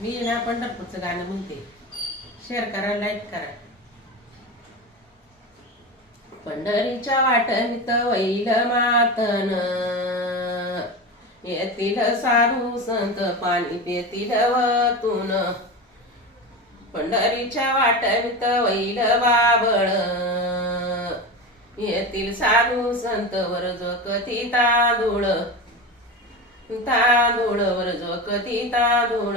मी ना पंढरपूरचं गाणं म्हणते. शेअर करा लाईक करा. पंढरीच्या वाटणीत वैल मातन. येतील साधू संत पाणी पेतील वतून. पंढरीच्या वाटणीत वैल बाबळ येतील साधू संत वर जो कथी तांदूळ. तांदूळ वर जो कधी तांदूळ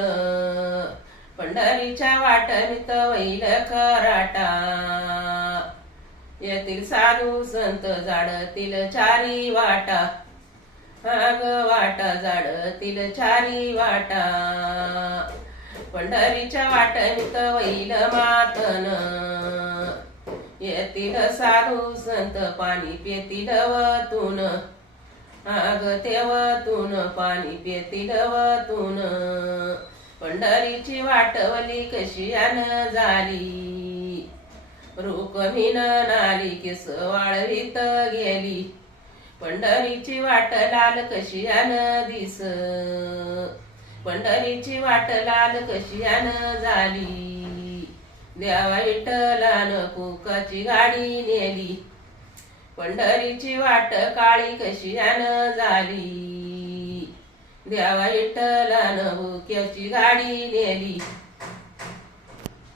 पंढरीच्या वाटणीत वैल कराटा येतील साधू संत जाडतील चारी वाटा. आग वाटा जाडतील चारी वाटा. पंढरीच्या वाटणीत वैल मातन. येतील साधू संत पाणी पेतील वतून. आग तेवतून पाणी पेतील वतून पंढरीची वाटवली कशी आन झाली? रुकमीन नाली केस वाळवीत गेली. पंढरीची वाट लाल कशी आन दिस? पंढरीची वाट लाल कशी आन झाली? देवा विठ्ठलान कुकाची गाडी नेली. पंढरीची वाट काळी कशी आन झाली? देवा विठ्ठलानं बुक्याची गाडी नेली.